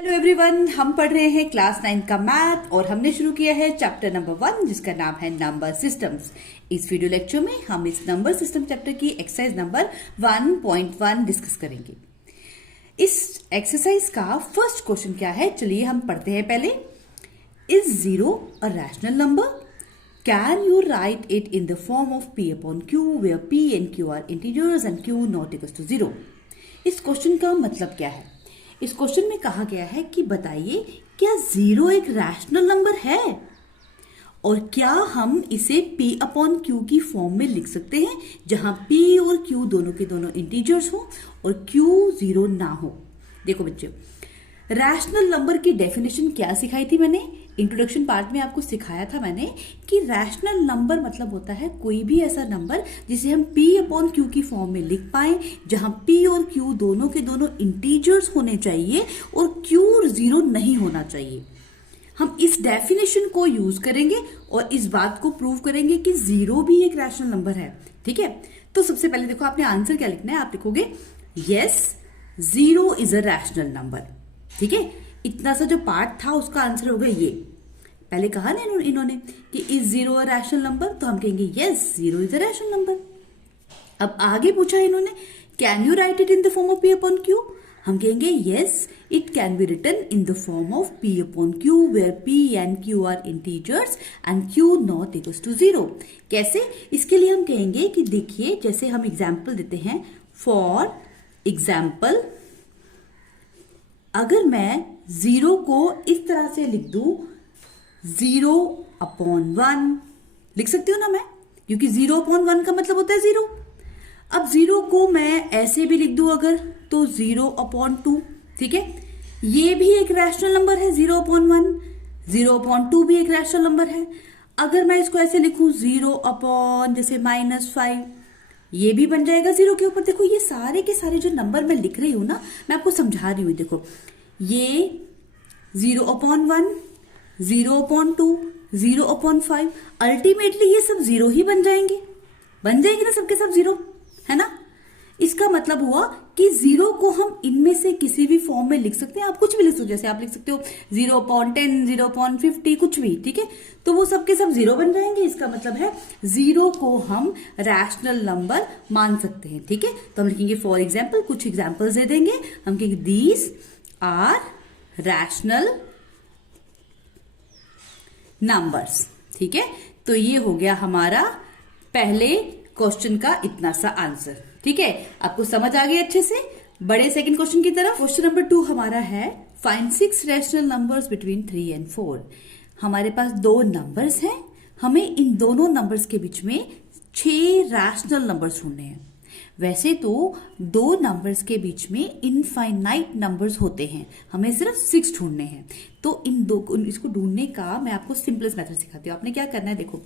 Hello everyone, हम पढ़ रहे हैं क्लास 9 का मैथ और हमने शुरू किया है चैप्टर नंबर 1 जिसका नाम है नंबर सिस्टम्स। इस वीडियो लेक्चर में हम इस नंबर सिस्टम चैप्टर की एक्सरसाइज नंबर 1.1 डिस्कस करेंगे। इस एक्सरसाइज का फर्स्ट क्वेश्चन क्या है, चलिए हम पढ़ते हैं पहले। Is zero a rational number? Can you write it in the form of p upon q where p and q are integers and q not equals to 0? इस क्वेश्चन का मतलब क्या है? इस क्वेश्चन में कहा गया है कि बताइए क्या जीरो एक रैशनल नंबर है और क्या हम इसे p अपॉन q की फॉर्म में लिख सकते हैं जहां p और q दोनों के दोनों इंटीजर्स हो और q जीरो ना हो। देखो बच्चे, रैशनल नंबर की डेफिनेशन क्या सिखाई थी मैंने? इंट्रोडक्शन पार्ट में आपको सिखाया था मैंने कि रैशनल नंबर मतलब होता है कोई भी ऐसा नंबर जिसे हम p अपॉन q की फॉर्म में लिख पाए जहां p और q दोनों के दोनों इंटीजर्स होने चाहिए और q जीरो नहीं होना चाहिए। हम इस डेफिनेशन को यूज करेंगे और इस बात को प्रूव करेंगे कि जीरो भी एक रैशनल नंबर है। ठीक है, तो सबसे पहले देखो आपने आंसर क्या लिखना है। आप लिखोगे yes zero is a rational number. ठीक है, इतना सा जो पार्ट था उसका आंसर होगा ये। पहले कहा ना इन्होंने कि is zero a rational number, तो हम कहेंगे yes zero is a rational number. अब आगे पूछा इन्होंने can you write it in the form of p upon q? हम कहेंगे yes it can be written in the form of p upon q where p and q are integers and q not equals to 0। कैसे? इसके लिए हम कहेंगे कि देखिए, जैसे हम एग्जाम्पल देते हैं, फॉर एग्जाम्पल अगर मैं जीरो को इस तरह से लिख दूं, 0 अपॉन 1 लिख सकती हूं ना मैं, क्योंकि 0 अपॉन 1 का मतलब होता है 0। अब 0 को मैं ऐसे भी लिख दूं अगर, तो 0 अपॉन 2। ठीक है, ये भी एक रैशनल नंबर है 0 अपॉन 1। 0 अपॉन 2 भी एक रैशनल नंबर है। अगर मैं इसको ऐसे लिखूं 0 अपॉन जैसे -5, ये भी बन जाएगा 0 के ऊपर। देखो ये सारे के सारे जो नंबर मैं लिख रही हूं ना, मैं आपको समझा रही हूं। देखो ये 0 अपॉन 1, 0 अपॉन 2, 0 अपॉन 5, अल्टीमेटली ये सब 0 ही बन जाएंगे ना, सबके सब 0 है ना। इसका मतलब हुआ कि 0 को हम इनमें से किसी भी फॉर्म में लिख सकते हैं। आप कुछ भी लिख सकते हो, जैसे आप लिख सकते हो 0 अपॉन 10, 0 अपॉन 50, कुछ भी। ठीक है, तो वो सबके सब 0 बन जाएंगे। इसका मतलब है 0 को हम रैशनल नंबर मान सकते हैं। ठीक है, तो हम लिखेंगे फॉर एग्जाम्पल, कुछ एग्जाम्पल्स दे देंगे। हम कहेंगे दीज आर रैशनल नंबर्स। ठीक है, तो ये हो गया हमारा पहले क्वेश्चन का इतना सा आंसर। ठीक है, आपको समझ आ गई अच्छे से। बड़े सेकंड क्वेश्चन की तरफ। क्वेश्चन नंबर 2 हमारा है find 6 rational numbers between 3 and 4। हमारे पास दो नंबर्स हैं, हमें इन दोनों नंबर्स के बीच में 6 रैशनल नंबर्स ढूंढने हैं। वैसे तो दो नंबर्स के बीच में इनफाइनाइट नंबर्स होते हैं, हमें सिर्फ 6 ढूंढने हैं। तो इसको ढूंढने का मैं आपको सिंपलेस्ट मेथड सिखाती हूँ। आपने क्या करना है, देखो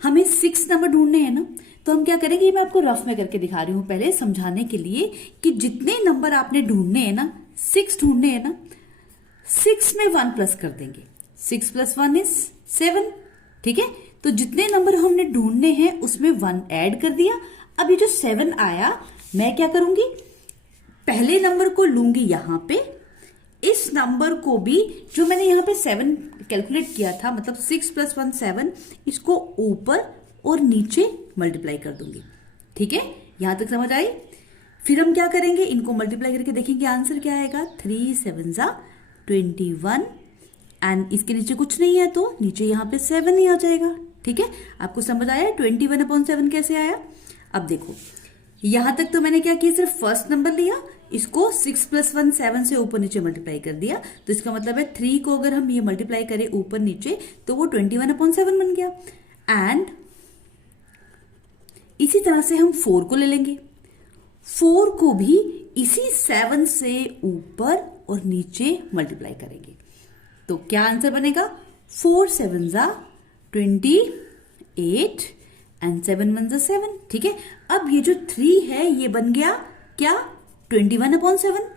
हमें 6 नंबर ढूंढने हैं ना, तो हम क्या करेंगे, मैं आपको रफ में करके दिखा रही हूं पहले समझाने के लिए कि जितने नंबर आपने ढूंढने हैं ना, 6 ढूंढने हैं ना, 6 में 1 प्लस कर देंगे। 6 + 1 इज 7। ठीक है, तो जितने नंबर हमने ढूंढने हैं उसमें 1 ऐड कर दिया। अब ये जो 7 आया, मैं क्या करूंगी, पहले नंबर को लूंगी यहां पे, इस नंबर को भी जो मैंने यहां पे 7 कैलकुलेट किया था, मतलब 6 + 1 7, इसको ऊपर और नीचे मल्टीप्लाई कर दूंगी। ठीक है, यहां तक समझ आई? फिर हम क्या करेंगे, इनको मल्टीप्लाई करके देखेंगे आंसर क्या आएगा। 3 7 = 21 एंड इसके नीचे कुछ नहीं है तो नीचे यहाँ पे 7 ही आ जाएगा। ठीक है, आपको समझ आया 21 अपॉन 7 कैसे आया? अब देखो यहां तक तो मैंने क्या किया, सिर्फ फर्स्ट नंबर लिया, इसको 6 + 1 7 से ऊपर नीचे मल्टीप्लाई कर दिया। तो इसका मतलब है 3 को अगर हम ये मल्टीप्लाई करें ऊपर नीचे तो वो 21 अपॉन 7 बन गया। एंड इसी तरह से हम 4 को ले लेंगे, 4 को भी इसी 7 से ऊपर और नीचे मल्टीप्लाई करेंगे। तो क्या आंसर बनेगा, 4 7 = 28 एंड 7 1 = 7। ठीक है, अब ये जो 3 है ये बन गया क्या, 21 अपॉन 7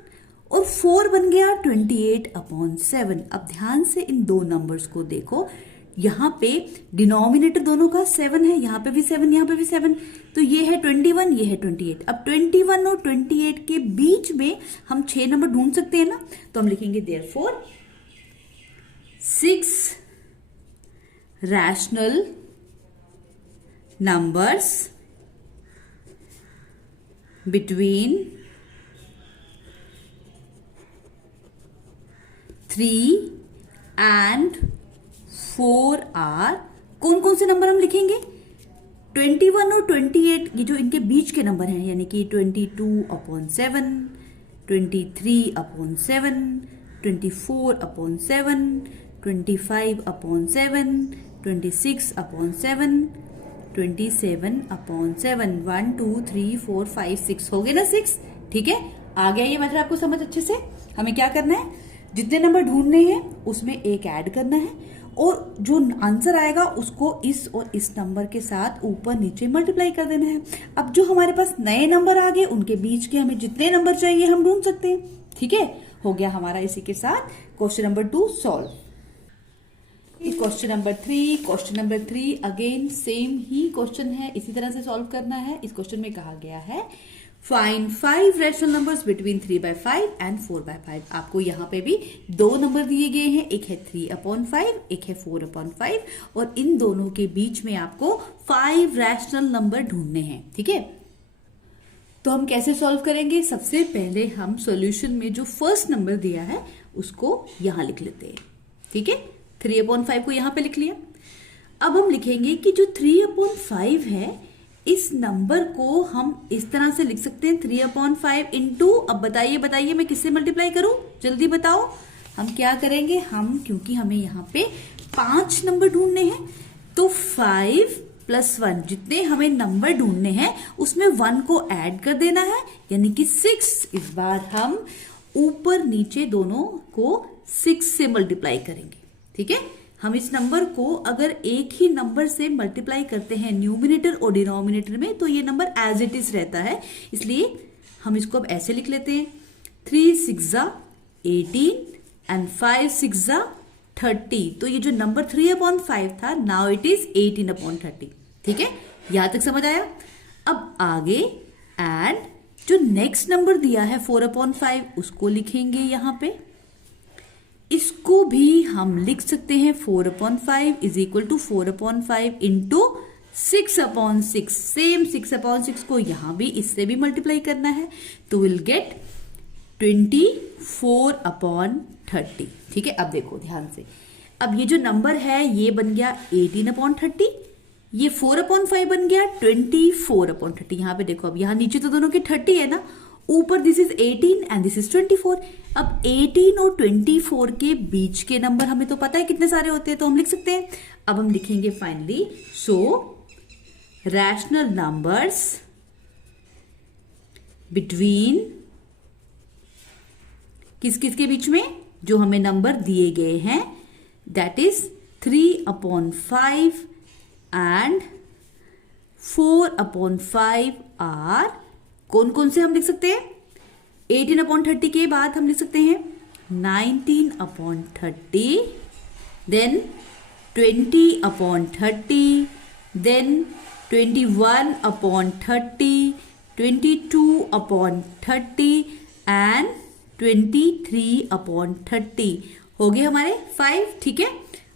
और 4 बन गया 28 अपॉन 7। अब ध्यान से इन दो नंबर्स को देखो, यहाँ पे डिनोमिनेटर दोनों का 7 है, यहाँ पे भी 7, यहाँ पे भी 7, तो ये है 21, ये है 28। अब 21 और 28 के बीच में हम 6 नंबर ढूंढ सकते हैं ना, तो हम लिखेंगे therefore 6 rational numbers between 3 and 4 are. कौन कौन से नंबर हम लिखेंगे? 21 और 28, ये जो इनके बीच के नंबर हैं, यानी कि 22/7, 23/7, 24/7, 25/7, 26/7, 27/7, 1 2 3 4 5 6 हो गए ना 6। ठीक है, आ गया ये मेथड आपको समझ अच्छे से। हमें क्या करना है, जितने नंबर ढूंढने हैं उसमें एक ऐड करना है, और जो आंसर आएगा उसको इस और इस नंबर के साथ ऊपर नीचे मल्टीप्लाई कर देना है। अब जो हमारे पास नए नंबर आ गए उनके बीच के हमें जितने नंबर चाहिए हम ढूंढ सकते हैं। ठीक है, हो गया हमारा इसी के साथ क्वेश्चन नंबर 2 सॉल्व। क्वेश्चन नंबर 3 अगेन सेम ही क्वेश्चन है, इसी तरह से सॉल्व करना है। इस क्वेश्चन में कहा गया है find 5 rational numbers between 3/5 and 4/5। आपको यहाँ पे भी 2 नंबर दिए गए हैं, एक है 3/5, एक है 4/5, और इन दोनों के बीच में आपको 5 रैशनल नंबर ढूंढने हैं। ठीक है, तो हम कैसे सॉल्व करेंगे? सबसे पहले हम सॉल्यूशन में जो फर्स्ट नंबर दिया है उसको यहां लिख लेते हैं। ठीक है, 3/5 को यहां पे लिख लिया। अब हम लिखेंगे कि जो 3/5 है इस नंबर को हम इस तरह से लिख सकते हैं 3/5 इंटू, अब बताइए मैं किससे मल्टीप्लाई करूं, जल्दी बताओ। हम क्या करेंगे, हम क्योंकि हमें यहाँ पे 5 नंबर ढूंढने हैं तो 5 + 1 जितने हमें नंबर ढूंढने हैं उसमें 1 को ऐड कर देना है, यानी कि 6। इस बार हम ऊपर नीचे दोनों को 6 से मल्टीप्लाई करेंगे। ठीक है, हम इस नंबर को अगर एक ही नंबर से मल्टीप्लाई करते हैं न्यूमिनेटर और डिनोमिनेटर में तो ये नंबर एज इट इज रहता है, इसलिए हम इसको अब ऐसे लिख लेते हैं 3 6 18 एंड 5 6 30। तो ये जो नंबर 3/5 था नाउ इट इज 18/30। ठीक है, यहां तक समझ आया। अब आगे एंड जो नेक्स्ट नंबर दिया है 4/5 उसको लिखेंगे यहां पे। इसको भी हम लिख सकते हैं 4/5 is equal to 4/5 into 6/6। Same 6/6 को यहां भी इससे भी मल्टीप्लाई करना है, तो विल गेट 24/30। ठीक है, अब देखो ध्यान से, अब ये जो नंबर है ये बन गया 18/30, ये 4/5 बन गया 24/30। यहां पे देखो, अब यहां नीचे तो दोनों के 30 है ना, ऊपर this is 18 and this is 24। अब 18 और 24 के बीच के नंबर हमें तो पता है कितने सारे होते हैं, तो हम लिख सकते हैं। अब हम लिखेंगे finally so rational numbers between किस किस के बीच में, जो हमें नंबर दिए गए हैं दैट इज 3/5 एंड 4/5 आर कौन कौन से हम लिख सकते हैं? 18/30 के बाद हम लिख सकते हैं 19/30, देन 20/30, देन 21/30, 22/30 एंड 23/30। हो गए हमारे 5। ठीक है,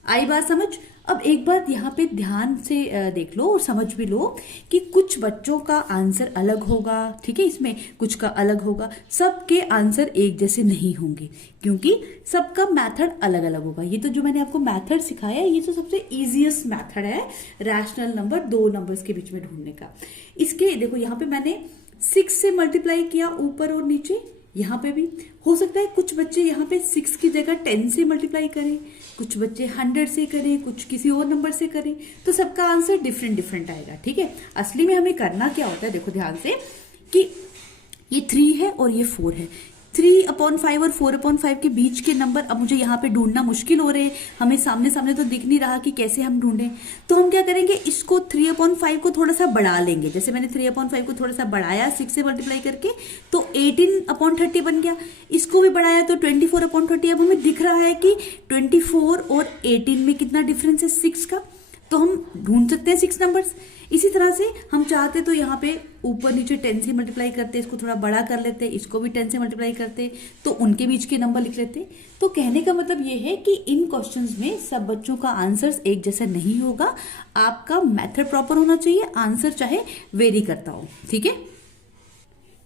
आई बात समझ। अब एक बात यहाँ पे ध्यान से देख लो और समझ भी लो कि कुछ बच्चों का आंसर अलग होगा। ठीक है, इसमें कुछ का अलग होगा, सबके आंसर एक जैसे नहीं होंगे क्योंकि सबका मेथड अलग अलग होगा। ये तो जो मैंने आपको मेथड सिखाया ये तो सबसे इजीएस्ट मेथड है रैशनल नंबर 2 नंबर्स के बीच में ढूंढने का। इसके देखो यहाँ पे मैंने 6 से मल्टीप्लाई किया ऊपर और नीचे, यहाँ पे भी हो सकता है कुछ बच्चे यहाँ पे 6 की जगह 10 से मल्टीप्लाई करें, कुछ बच्चे 100 से करें, कुछ किसी और नंबर से करें, तो सबका आंसर डिफरेंट आएगा। ठीक है, असली में हमें करना क्या होता है, देखो ध्यान से कि ये 3 है और ये 4 है, 3/5 और 4/5 के बीच के नंबर अब मुझे यहाँ पे ढूंढना मुश्किल हो रहे हैं, हमें सामने सामने तो दिख नहीं रहा कि कैसे हम ढूंढें। तो हम क्या करेंगे, इसको 3/5 को थोड़ा सा बढ़ा लेंगे। जैसे मैंने 3/5 को थोड़ा सा बढ़ाया 6 से मल्टीप्लाई करके, तो 18/30 बन गया। इसको भी बढ़ाया तो 24/30। अब हमें दिख रहा है कि 24 और 18 में कितना डिफरेंस है, 6 का। तो हम ढूंढ सकते हैं 6 नंबर्स। इसी तरह से हम चाहते तो यहाँ पे ऊपर नीचे 10 से मल्टीप्लाई करते, इसको थोड़ा बड़ा कर लेते, इसको भी 10 से मल्टीप्लाई करते, तो उनके बीच के नंबर लिख लेते। तो कहने का मतलब ये है कि इन क्वेश्चंस में सब बच्चों का आंसर एक जैसा नहीं होगा। आपका मेथड प्रॉपर होना चाहिए, आंसर चाहे वेरी करता हो, ठीक है।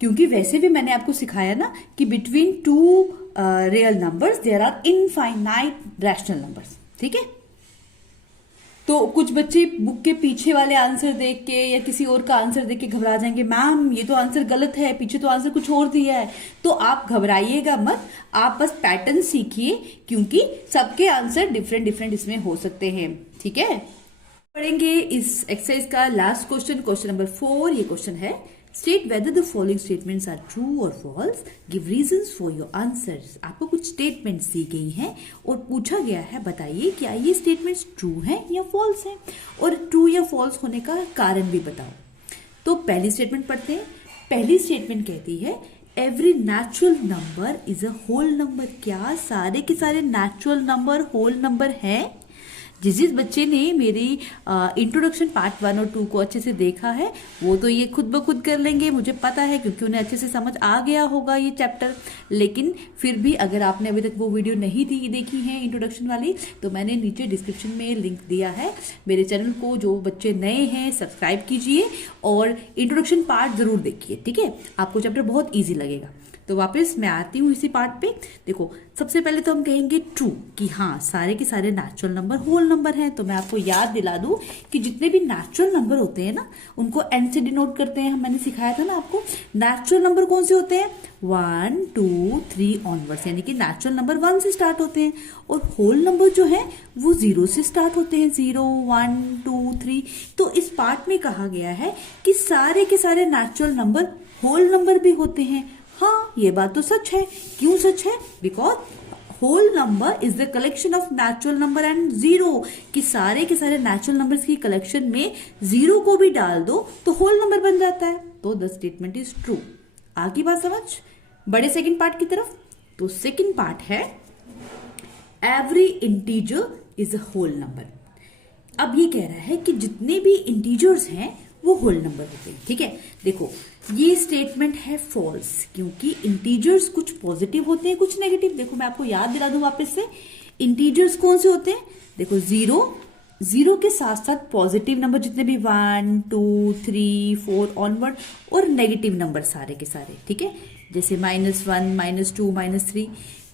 क्योंकि वैसे भी मैंने आपको सिखाया ना कि between two real numbers there are infinite rational numbers, ठीक है। तो कुछ बच्चे बुक के पीछे वाले आंसर देख के या किसी और का आंसर देख के घबरा जाएंगे, मैम ये तो आंसर गलत है, पीछे तो आंसर कुछ और दिया है। तो आप घबराइएगा मत, आप बस पैटर्न सीखिए, क्योंकि सबके आंसर डिफरेंट डिफरेंट इसमें हो सकते हैं, ठीक है। पढ़ेंगे इस एक्सरसाइज का लास्ट क्वेश्चन, क्वेश्चन नंबर 4। ये क्वेश्चन है, state whether the following statements are true और false, give reasons for your answers. आपको कुछ स्टेटमेंट्स दी गई हैं और पूछा गया है बताइए क्या ये स्टेटमेंट्स ट्रू हैं या फॉल्स हैं, और ट्रू या फॉल्स होने का कारण भी बताओ। तो पहली स्टेटमेंट पढ़ते हैं। पहली स्टेटमेंट कहती है every natural number is a whole number. क्या सारे के सारे नेचुरल नंबर होल नंबर हैं? जिस बच्चे ने मेरी इंट्रोडक्शन पार्ट 1 और 2 को अच्छे से देखा है वो तो ये खुद ब खुद कर लेंगे, मुझे पता है, क्योंकि उन्हें अच्छे से समझ आ गया होगा ये चैप्टर। लेकिन फिर भी अगर आपने अभी तक वो वीडियो नहीं देखी है इंट्रोडक्शन वाली, तो मैंने नीचे डिस्क्रिप्शन में लिंक दिया है। मेरे चैनल को जो बच्चे नए हैं सब्सक्राइब कीजिए और इंट्रोडक्शन पार्ट जरूर देखिए, ठीक है। आपको चैप्टर बहुत ईजी लगेगा। तो वापस मैं आती हूँ इसी पार्ट पे। देखो, सबसे पहले तो हम कहेंगे ट्रू, कि हाँ सारे के सारे नेचुरल नंबर होल नंबर हैं। तो मैं आपको याद दिला दूं कि जितने भी नेचुरल नंबर होते हैं ना, उनको एन से डिनोट करते हैं। मैंने सिखाया था ना आपको, नेचुरल नंबर कौन से होते हैं, 1 2 3 ऑनवर्ड्स, यानी कि नेचुरल नंबर 1 से स्टार्ट होते हैं। और होल नंबर जो है वो 0 से स्टार्ट होते हैं, 0 1 2 3। तो इस पार्ट में कहा गया है कि सारे के सारे नेचुरल नंबर होल नंबर भी होते हैं। हाँ, ये बात तो सच है। क्यों सच है? Because whole number is the collection of natural number and zero, कि सारे के सारे नेचुरल नंबर्स की कलेक्शन में जीरो को भी डाल दो तो होल नंबर बन जाता है। तो द स्टेटमेंट इज ट्रू। आगे बात समझ, बड़े सेकंड पार्ट की तरफ। तो सेकंड पार्ट है every integer is a whole number. अब ये कह रहा है कि जितने भी इंटीजर्स हैं वो होल नंबर होते हैं, ठीक है। देखो, ये स्टेटमेंट है फॉल्स, क्योंकि इंटीजर्स कुछ पॉजिटिव होते हैं कुछ नेगेटिव। देखो, मैं आपको याद दिला दूं वापस से, इंटीजर्स कौन से होते हैं। देखो, जीरो के साथ साथ पॉजिटिव नंबर जितने भी 1 2 3 4 ऑनवर्ड, और नेगेटिव नंबर सारे के सारे, ठीक है। जैसे -1 -2 -3,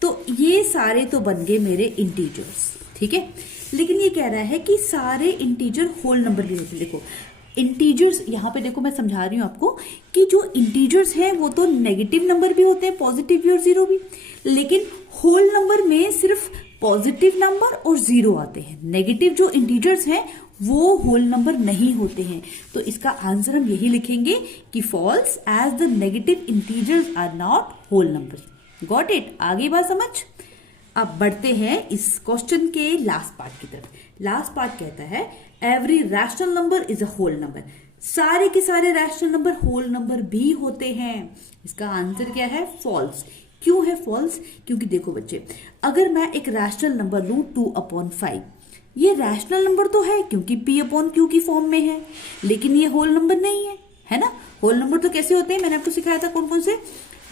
तो ये सारे तो बन गए मेरे इंटीजर्स, ठीक है। लेकिन ये कह रहा है कि सारे इंटीजर होल नंबर भी होते हैं। देखो, इंटीजर्स यहाँ पे देखो, मैं समझा रही हूँ आपको कि जो इंटीजर्स हैं वो तो नेगेटिव नंबर भी होते हैं, पॉजिटिव भी और जीरो भी। लेकिन होल नंबर में सिर्फ पॉजिटिव नंबर और जीरो आते हैं। नेगेटिव जो इंटीजर्स हैं वो होल नंबर नहीं होते हैं। तो इसका आंसर हम यही लिखेंगे कि false, as the negative integers are not whole number. Got it? आगे बात समझ। अब बढ़ते हैं इस क्वेश्चन के लास्ट पार्ट की तरफ। लास्ट पार्ट कहता है every rational number is a whole number. सारे के सारे रैशनल नंबर होल नंबर भी होते हैं। इसका आंसर क्या है? फॉल्स। क्यों है फॉल्स? क्योंकि देखो बच्चे, अगर मैं एक रैशनल नंबर लूं 2/5, ये रैशनल नंबर तो है क्योंकि P/Q की फॉर्म में है, लेकिन ये होल नंबर नहीं है, है ना। होल नंबर तो कैसे होते हैं, मैंने आपको सिखाया था कौन कौन से,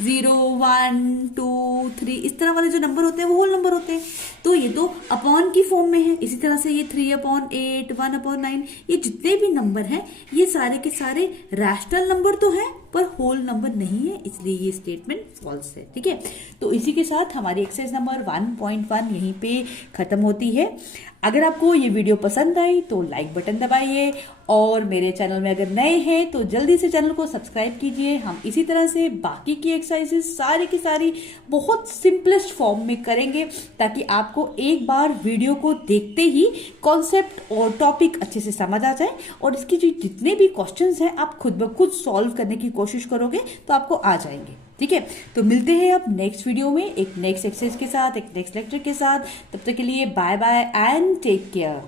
0 1 2 3, इस तरह वाले जो नंबर होते हैं वो होल नंबर होते हैं। तो ये तो अपॉन की फॉर्म में है। इसी तरह से ये 3/8 1/9, ये जितने भी नंबर हैं ये सारे के सारे रैशनल नंबर तो हैं पर होल नंबर नहीं है, इसलिए ये स्टेटमेंट फॉल्स है, ठीक है। तो इसी के साथ हमारी एक्सरसाइज नंबर 1.1 यहीं पे खत्म होती है। अगर आपको ये वीडियो पसंद आई तो लाइक बटन दबाइए, और मेरे चैनल में अगर नए हैं तो जल्दी से चैनल को सब्सक्राइब कीजिए। हम इसी तरह से बाकी की एक्सरसाइजेस सारी की सारी बहुत सिंपलेस्ट फॉर्म में करेंगे, ताकि आपको एक बार वीडियो को देखते ही कॉन्सेप्ट और टॉपिक अच्छे से समझ आ जाए, और इसकी जो जितने भी क्वेश्चंस हैं आप खुद ब खुद सॉल्व करने की कोशिश करोगे तो आपको आ जाएंगे। ठीक है, तो मिलते हैं अब नेक्स्ट वीडियो में एक नेक्स्ट एक्सरसाइज के साथ, एक नेक्स्ट लेक्चर के साथ। तब तक के लिए bye bye and take care.